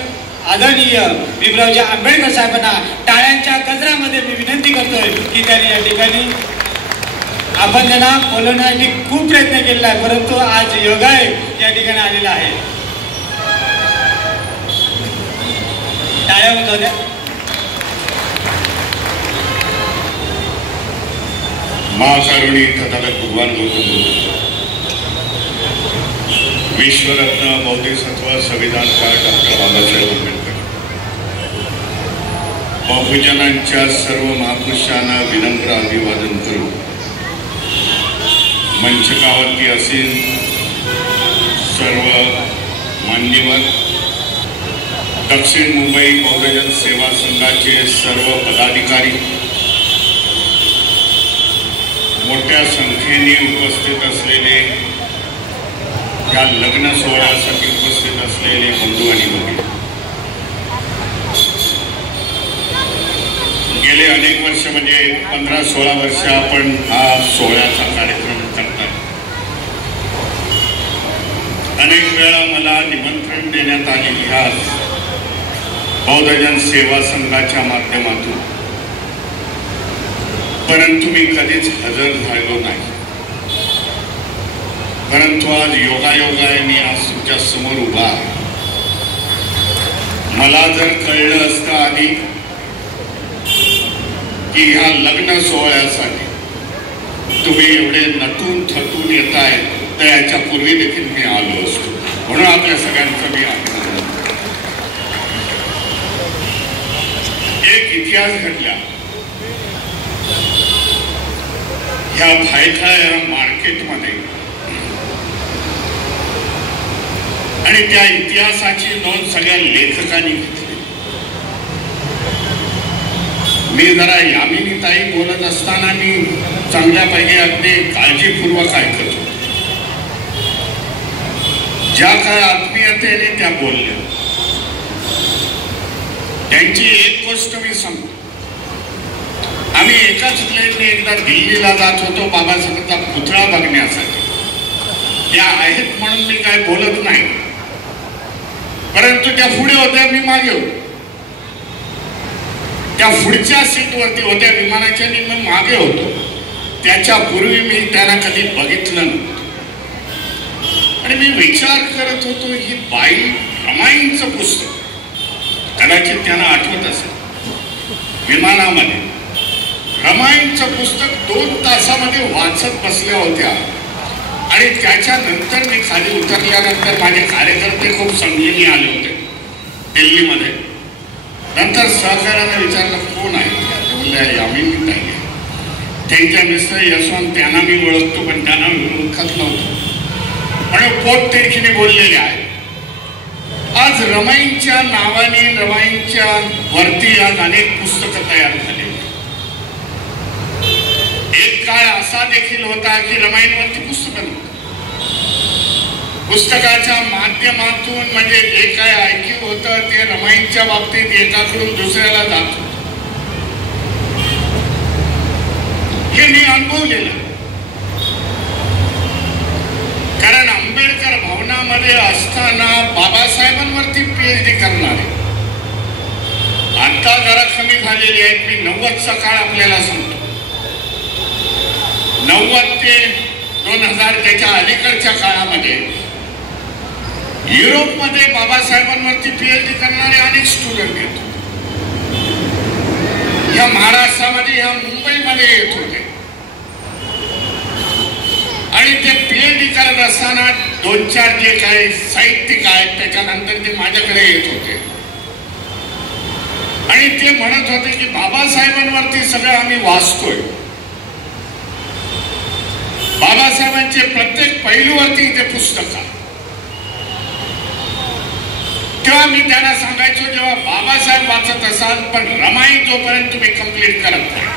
आदरणीय भीमरावजी आंबेडकर साहेबांना टाळ्यांच्या गजरामध्ये मी विनंती करतोय की त्यांनी या ठिकाणी आपण त्यांना बोलवण्यासाठी खूप प्रयत्न केलेला आहे, परंतु आज योगायोग या ठिकाणी आलेला आहे. टाळ्या होत होत्या. महाकारुणी तथागत भगवान गौतम बुद्ध, विश्वरत्न बौद्धिसत्व संविधानकार डॉक्टर बाबासाहेब आंबेडकर, बहुजनांच्या सर्व महापुरुषांना विनम्र अभिवादन करू. मंचकावरती असेल सर्व मान्यवर, दक्षिण मुंबई बौद्धजन सेवा संघाचे सर्व पदाधिकारी, मोठ्या संख्येने उपस्थित असलेले, या लग्न सोहळ्यासाठी उपस्थित असलेले बंधू आणि भगिनी, गेले अनेक वर्ष म्हणजे 15-16 वर्ष आपण हा सोहळ्याचा कार्यक्रम करताय. अनेक वेळा मला निमंत्रण देण्यात आले ह्या बौद्धजन सेवा संघाच्या माध्यमातून, परंतु मी कधीच हजर झालो नाही. परंतु आज योगायोगाने आज तुमच्या समोर उभा. मला जर कळलं असतं आधी की ह्या लग्न सोहळ्यासाठी तुम्ही एवढे नटून थटून येताय तर याच्या पूर्वी देखील मी आलो असतो. म्हणून आपल्या सगळ्यांचं मी अभिनंदन. एक इतिहास घडला ह्या भायखळा या मार्केटमध्ये, आणि त्या इतिहासाची नोंद सगळ्या लेखकांनी घेतली. मी जरा यामिनीताई बोलत असताना मी चांगल्यापैकी अगदी काळजीपूर्वक ऐकत होतो. ज्या काय आत्मीयतेने त्या बोलल्या, त्यांची एक गोष्ट मी सांगतो. आम्ही एकाच प्लेनने एकदा दिल्लीला जात होतो बाबासाहेबांचा पुतळा बघण्यासाठी. त्या आहेत म्हणून मी काय बोलत नाही, परंतु त्या पुढे होत्या, मी मागे होतो. त्या पुढच्या सीटवरती होत्या विमानाच्या, मी मागे होतो. त्याच्या पूर्वी मी त्यांना कधी बघितलं नव्हतं. आणि मी विचार करत होतो, ही बाई रमाईंचं पुस्तक कदाचित त्यांना आठवत असेल, विमानामध्ये रमाईंचं पुस्तक 2 तासामध्ये वाचत बसल्या होत्या. आणि त्याच्यानंतर मी खाली उतरल्यानंतर माझे कार्यकर्ते खूप संगीनी आले होते दिल्लीमध्ये. नंतर सहकार्याने विचारलं कोण आहे, ते बोलले यामिनी ताई. त्यांच्या मिस्टर यशवंत, त्यांना मी ओळखतो पण त्यांना मी ओळखत नव्हतो. आणि पोट तिरखीने बोललेले आहे. आज रमाईंच्या नावाने रमाईंच्या वरती आज अनेक पुस्तकं तयार झाली. एक काळ असा देखील होता की रमाईंवरती पुस्तकं नव्हती. पुस्तकाच्या माध्यमातून म्हणजे जे काय ऐक्य होतं ते रमाईंच्या बाबतीत एकाकडून दुसऱ्याला जात होतं. हे मी अनुभवलेलं. कारण आंबेडकर भवनामध्ये असताना बाबासाहेबांवरती PhD करणारे आता जरा कमी झालेले आहेत. मी 90चा काळ आपल्याला सांगतो. 90 ते 2000 त्याच्या अलीकडच्या काळामध्ये युरोपमध्ये बाबासाहेबांवरती PhD करणारे अनेक स्टुडंट येत होते. या महाराष्ट्रामध्ये या मुंबईमध्ये येत होते. आणि ते PhD करत असताना 2-4 जे काही साहित्यिक आहेत त्याच्यानंतर ते माझ्याकडे येत होते. आणि ते म्हणत होते की बाबासाहेबांवरती सगळं आम्ही वाचतोय, बाबासाहेबांचे प्रत्येक पैलूवरती इथे पुस्तक आहे. तेव्हा मी त्यांना सांगायचो, जेव्हा बाबासाहेब वाचत असाल पण रमाई जोपर्यंत तुम्ही कंप्लीट करत नाही,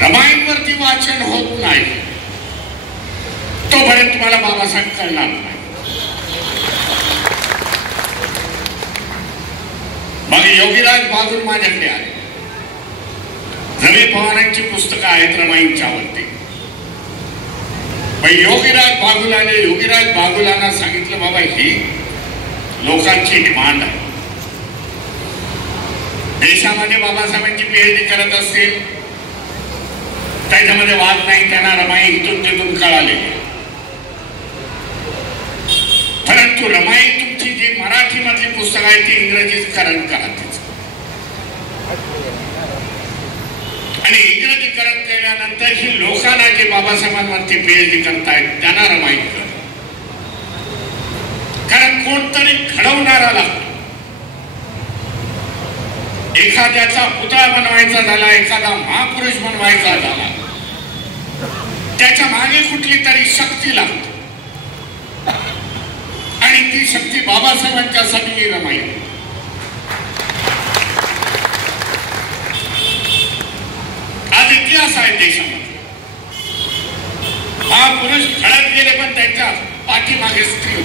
रमाईंवरती वाचन होत नाही, तोपर्यंत तुम्हाला बाबासाहेब कळणार नाही. मग योगीराज बागुल माझ्याकडे आले. रवी पवारांची पुस्तकं आहेत रमाईंच्यावरती. योगीराज बागुल आले. योगीराज बागुलांना सांगितलं, बाबा ही लोकांची डिमांड आहे. देशामध्ये बाबासाहेबांची पीएचडी करत असतील त्याच्यामध्ये वाद नाही, त्यांना रमाई इथून तिथून कळाले. परंतु रमाई तुमची जी मराठी मधली पुस्तकं आहे ती इंग्रजीकरण करा तिचं. आणि इंग्रजीकरण केल्यानंतर ही लोकांना जे बाबासाहेबांवरती पीएचडी करतायत त्यांना रमाई कर. कारण कोणतरी घडवणारा लागतो. एखाद्याचा पुतळा बनवायचा झाला, एखादा महापुरुष बनवायचा झाला, त्याच्या मागे कुठली तरी शक्ती लागते आणि ती शक्ती बाबासाहेबांच्यासाठी रमाई. आज इतिहास आहे देशामध्ये. महापुरुष घडत गेले पण त्यांच्या पाठीमागे स्त्री.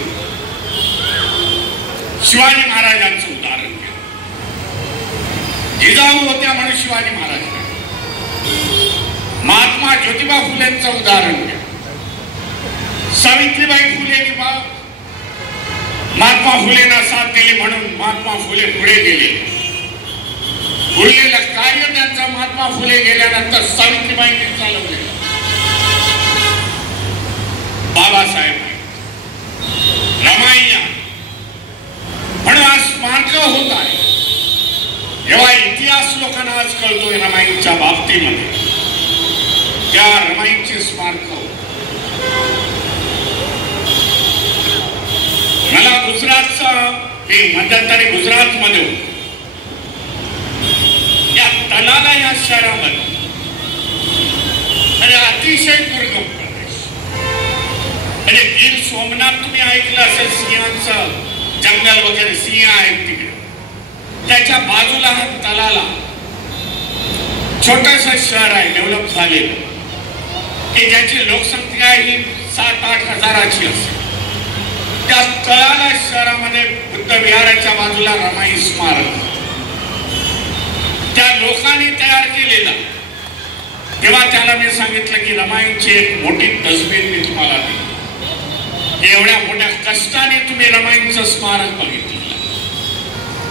शिवाजी महाराजांचं उदाहरण घ्या. जिजाऊ होत्या म्हणून शिवाजी महाराज. महात्मा ज्योतिबा फुलेंचं उदाहरण घ्या. सावित्रीबाई फुले महात्मा फुलेंना साथ दिली म्हणून महात्मा फुले पुढे गेले. उरलेलं कार्य त्यांचं महात्मा फुले गेल्यानंतर सावित्रीबाईंनी चालवलेलं. बाबासाहेब रमाई म्हणून आज स्मारक होत आहे. जेव्हा इतिहास लोकांना आज कळतोय रमाईंच्या बाबतीमध्ये, त्या रमाईंची स्मारक. मला गुजरातचा मी मध्यंतरी गुजरातमध्ये या तलाला या शहरामध्ये आणि अतिशय दुर्गम प्रदेश. म्हणजे गिर सोमनाथ तुम्ही ऐकलं असेल, सिंहांचं जंगल वगैरे, सिंह आहेत तिकडे. त्याच्या बाजूला हा तलाला छोटस शहर आहे डेव्हलप झालेलं, की ज्याची लोकसंख्या ही 7-8 हजाराची असेल. त्या तलाला शहरामध्ये बुद्ध विहाराच्या बाजूला रमाई स्मारक त्या लोकांनी तयार केलेला. तेव्हा त्याला मी सांगितलं की रमाईची एक मोठी तसबीर मी तुम्हाला दिली. एवढ्या मोठ्या कष्टाने तुम्ही रमाईंचं स्मारक बघितलं.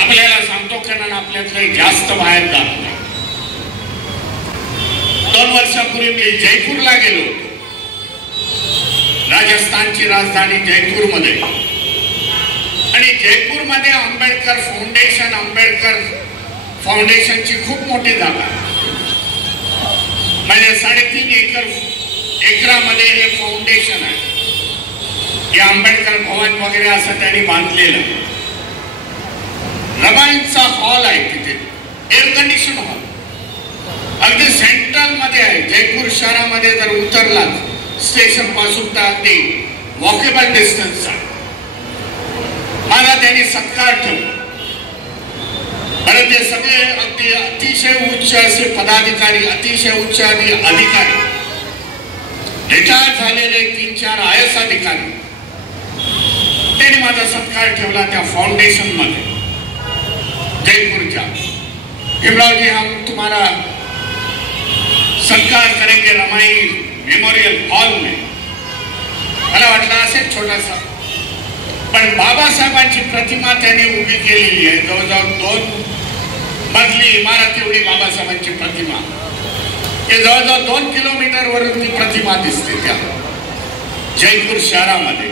आपल्याला सांगतो कारण आपल्यातलं जास्त बाहेर जात नाही. 2 वर्षापूर्वी मी जयपूरला गेलो होतो. राजस्थानची राजधानी जयपूरमध्ये. आणि जयपूरमध्ये आंबेडकर फाउंडेशनची खूप मोठी जागा, म्हणजे 3.5 एकरामध्ये हे फाउंडेशन आहे. हे आंबेडकर भवन वगैरे असं त्यांनी बांधलेलं. रमाईंचा हॉल आहे तिथे, एअर कंडिशन हॉल, अगदी सेंट्रल मध्ये आहे. जयपूर शहरामध्ये जर उतरला स्टेशन पासून तर अगदी वॉकेबल डिस्टन्स आहे. मला त्यांनी सत्कार ठेवला. बरं, ते सगळे अगदी अतिशय उच्च असे पदाधिकारी, अतिशय उच्च अधिकारी, रिटायर झालेले 3-4 IAS अधिकारी, त्यांनी माझा सत्कार ठेवला त्या फाउंडेशन मध्ये जयपूरच्या. भीमराव जी, हम तुम्हारा सत्कार करेंगे रमाई मेमोरियल हॉल में. मला वाटलं असेल छोटासा, पण बाबासाहेबांची प्रतिमा त्यांनी उभी केलेली आहे. जवळजवळ 2 मजली इमारत एवढी बाबासाहेबांची प्रतिमा. हे जवळजवळ 2 किलोमीटर वरून ती प्रतिमा दिसते त्या जयपूर शहरामध्ये.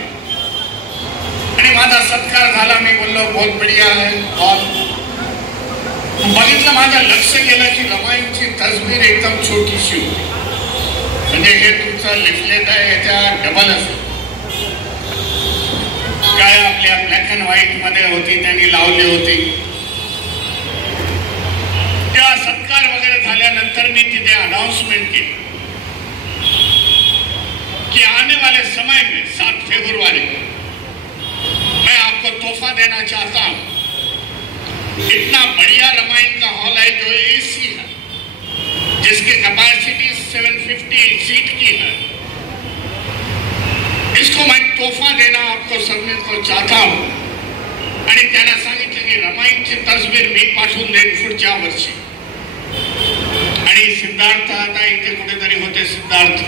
आणि माझा सत्कार झाला. मी बोललो बहुत बढिया आहे हॉल. बघितलं, माझं लक्ष गेलं की रमाईंची तस्वीर एकदम छोटीशी होती. म्हणजे हे तुमचं लिफलेट आहे याच्या डबल असेल. काय आपल्या ब्लॅक अँड व्हाईट मध्ये होती, त्यांनी लावली होती. प्रचार वगैरे झाल्यानंतर मी तिथे अनाउंसमेंट केली कि आने वाले समय में 7 फरवरी मैं आपको तोहफा देना चाहता हूं। इतना बढ़िया रामायण का हॉल है जो एसी है, जिसकी कैपेसिटी 750 सीट की है, इसको मैं तोहफा देना आपको सबने को चाहता हूं। आणि त्यांना सांगितलं की रामायणची तस्वीर मी पाठवून देईन पुढच्या वर्षी। आणि सिद्धार्थ आता इथे कुठेतरी होते, सिद्धार्थ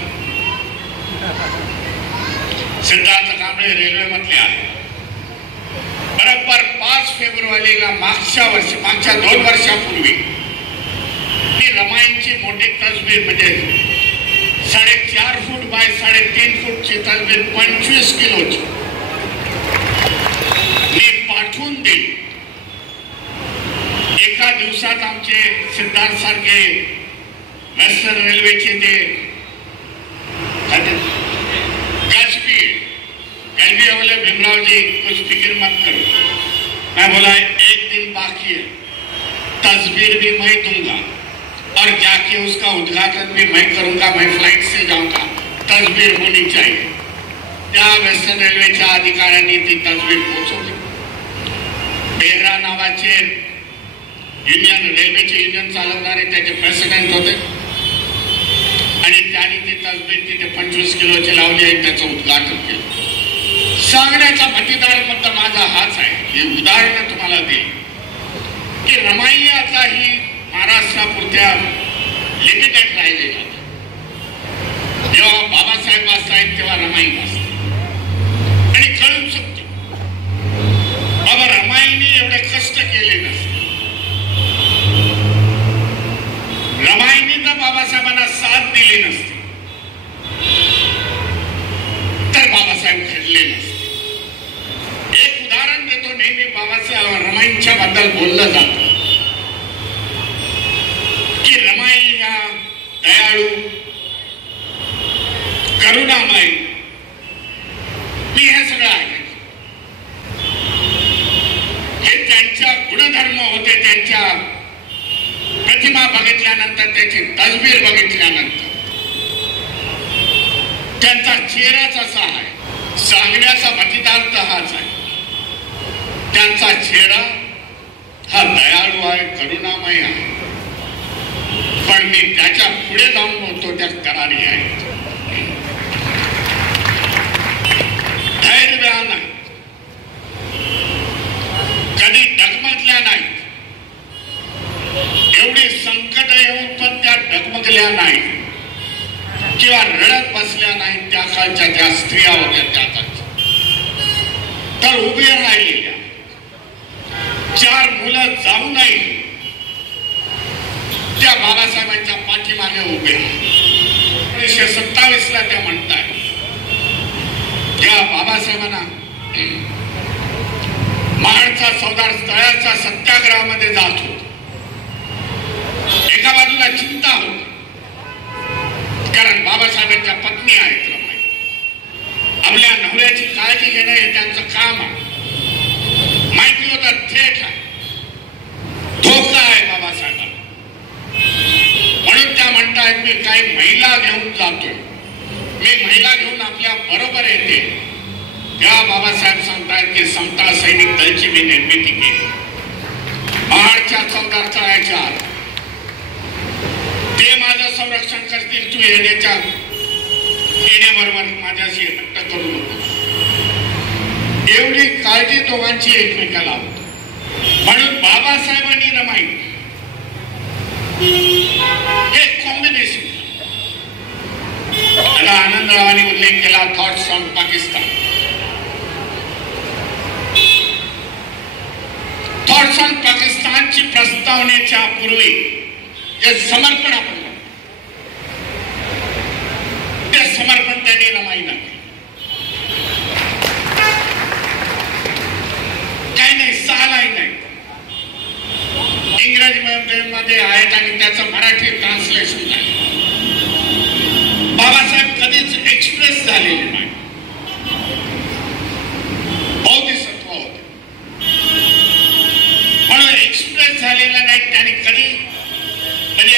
कांबळे रेल्वे मधले आहे। बरोबर 5 फेब्रुवारीला मागच्या 2 वर्षापूर्वी मी रामायणची मोठी तस्वीर म्हणजे 4.5 फूट बाय 3.5 फूटची तस्वीर 25 किलोची मी पाठवून दिली। एका दिवसात आमचे सिद्धार्थ सारखे वेस्टर्न रेल्वेचे ते गजबी वाले भीमराव जी कुछ फिक्र मत करो। मैं बोला 1 दिन बाकी है, तस्वीर भी मैं दूंगा और जाके उसका उद्घाटन भी मैं करूंगा। मैं फ्लाइट से जाऊंगा, तस्वीर होनी चाहिए। त्या वेस्टर्न रेल्वेच्या अधिकाऱ्यांनी ती तस्वीर पोहोचवली। बेहरा नावाचे रेल्वेचे युनियन चालवणारे त्याचे प्रेसिडेंट होते आणि त्यांनी ती तस्वीर तिथे 25 किलोची लावली आणि त्याचं उद्घाटन केलं। सांगण्याचा प्रतिदार फक्त माझा हाच आहे। हे उदाहरण तुम्हाला देईल की रामायण आता ही महाराष्ट्रापुरत्या लिमिटेड राहिलेली आहे। जेव्हा बाबासाहेब वाचतायत तेव्हा रामायण वाचतात आणि कळून शकतो बाबा रामायणने एवढे कष्ट केले नसते। रामायणने तर बाबासाहेबांना साथ दिली नसती तर बाबासाहेब घडले नसते। एक उदाहरण देतो, नेहमी बाबासाहेब रामायणच्या बद्दल बोललं जातं की रामायण या दयाळू करुणामय, मी हे सगळं ऐकलं। हे त्यांच्या गुणधर्म होते। त्यांच्या प्रतिमा बघितल्यानंतर, त्याची तस्वीर बघितल्यानंतर त्यांचा चेहराच असा आहे। सांगण्याचा प्रतिदार्थ हाच आहे। त्यांचा चेहरा हा दयाळू आहे, करुणामय आहे, पण मी त्याच्या पुढे जाऊन बोलतो त्या करारी आहे। धैर्य नाही, कधी डगमगल्या नाही, एवढी संकट येऊन पण त्या डगमगल्या नाही किंवा रडत बसल्या नाही। त्या काळच्या ज्या स्त्रिया होत्या त्या काळच्या तर उभे राहिलेल्या, 4 मुलं जाऊनही त्या बाबासाहेबांच्या पाठीमागे उभे। 1927 ला त्या म्हणतात जेव्हा बाबासाहेबांना महाडचा चौदार तळ्याच्या सत्याग्रहामध्ये जात होत, एका बाजूला चिंता होती कारण बाबासाहेबांच्या पत्नी आहेत रमाई, आपल्या नवऱ्याची काळजी घेणं हे त्यांचं काम आहे। माहिती होतं थेट आहे, धोका आहे बाबासाहेबांना, म्हणून त्या म्हणतायत मी काही महिला घेऊन जातोय, मी महिला घेऊन आपल्या बरोबर येते। तेव्हा बाबासाहेब सांगतायत की समता सैनिक दलची मी निर्मिती केली महाडच्या चौदार तळ्याच्या आत। ते माझं संरक्षण करतील, तू येण्याबरोबर माझ्याशी हट्ट करू नको। एवढी काळजी दोघांची एकमेकाला होती, म्हणून बाबासाहेबांनी रामायण हे कॉम्बिनेशन। आता आनंदरावांनी उल्लेख केला thoughts on Pakistan. Thoughts on पाकिस्तानची प्रस्तावनेच्या पूर्वी जे समर्पण आपण ते समर्पण त्यांनी रामायण काही नाही, 6 लाईन नाही, इंग्रजी मध्ये आहेत आणि त्याचं मराठी ट्रान्सलेशन आहे। बाबासाहेब कधीच एक्सप्रेस झालेले नाही, बौद्धिसत्व होते म्हणून एक्सप्रेस झालेला नाही। त्यांनी कधी म्हणजे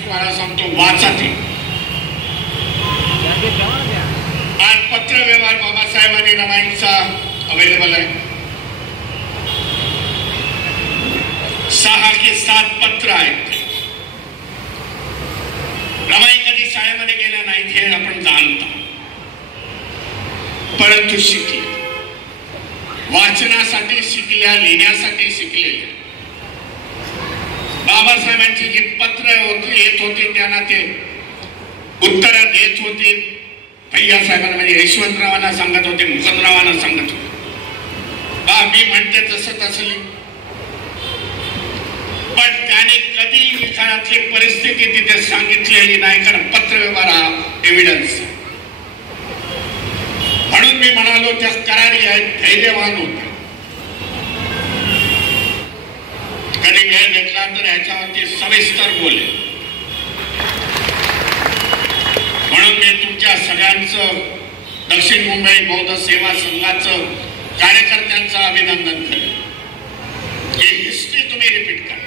तुम्हाला सांगतो, वाचा ते. आज पत्र व्यवहार बाबासाहेब आणि रमाईंचा अवेलेबल आहे. 6 की 7 पत्र आहेत. रमाई कधी शाळेमध्ये गेल्या नाहीत हे आपण जाणता, परंतु शिकले. वाचनासाठी शिकल्या, लिहिण्यासाठी शिकलेल्या. बाबासाहेबांची जी पत्र येत होती त्यांना ते उत्तर देत होते. भैया साहेबांना म्हणजे यशवंतरावांना सांगत होते, मुकुंदरावांना सांगत होते. मी म्हणते तसं तसं, पण त्याने कधी लिखाणातली परिस्थिती तिथे सांगितलेली नाही, कारण पत्रव्यवहार हा एव्हिडन्स. म्हणून मी म्हणालो त्या करारी आहेत, धैर्यवान होत्या. कधी वेळ भेटला तर ह्याच्यावरती सविस्तर बोले. म्हणून मी तुमच्या सगळ्यांचं, दक्षिण मुंबई बौद्ध सेवा संघाचं, कार्यकर्त्यांचं अभिनंदन करेन. ही हिस्ट्री तुम्ही रिपीट करा,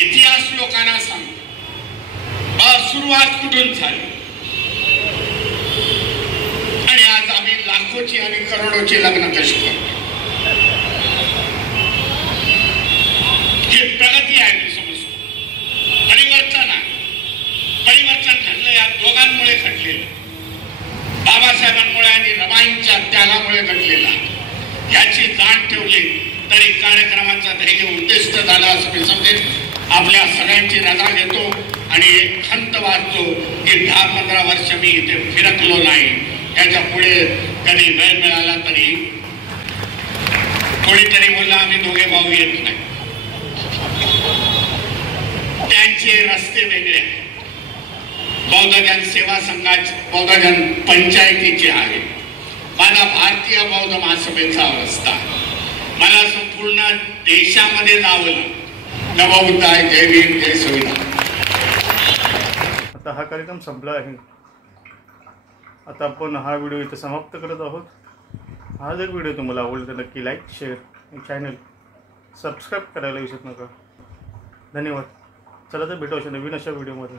इतिहास लोकांना सांगा, सुरुवात कुठून झाली आणि आज आम्ही लाखोची आणि करोडोची लग्न कशी करतो. ही प्रगती आहे. मी समजतो परिवर्तन आहे. परिवर्तन घडलं या दोघांमुळे घडलेलं, बाबासाहेबांमुळे आणि रमाईंच्या त्यागामुळे घडलेलं. याची जाण ठेवली तरी कार्यक्रमाचा धैर्य उद्दिष्ट झाला असं मी समजेन. आपल्या सगळ्यांची रजा घेतो आणि एक खंत वाचतो की 10-15 वर्ष मी इथे फिरकलो नाही. याच्या पुढे कधी वेळ मिळाला तरी कोणीतरी बोलला आम्ही दोघे भाऊ येत नाही. त्यांचे रस्ते वेगळे. बौद्धजन सेवा संघाचे, बौद्धजन पंचायतीचे आहे. माझा भारतीय बौद्ध महासभेचा रस्ता. मला संपूर्ण देशामध्ये जावं. नवबुद्ध आहे. जय भीम, जय संविधान. आता हा कार्यक्रम संपला आहे. आता आपण हा व्हिडिओ इथे समाप्त करत आहोत. हा जर व्हिडिओ तुम्हाला आवडला तर नक्की लाईक, शेअर आणि चॅनल सबस्क्राईब करायला विसरू नका. धन्यवाद. चला तर भेटू अशा नवीन अशा व्हिडिओमध्ये.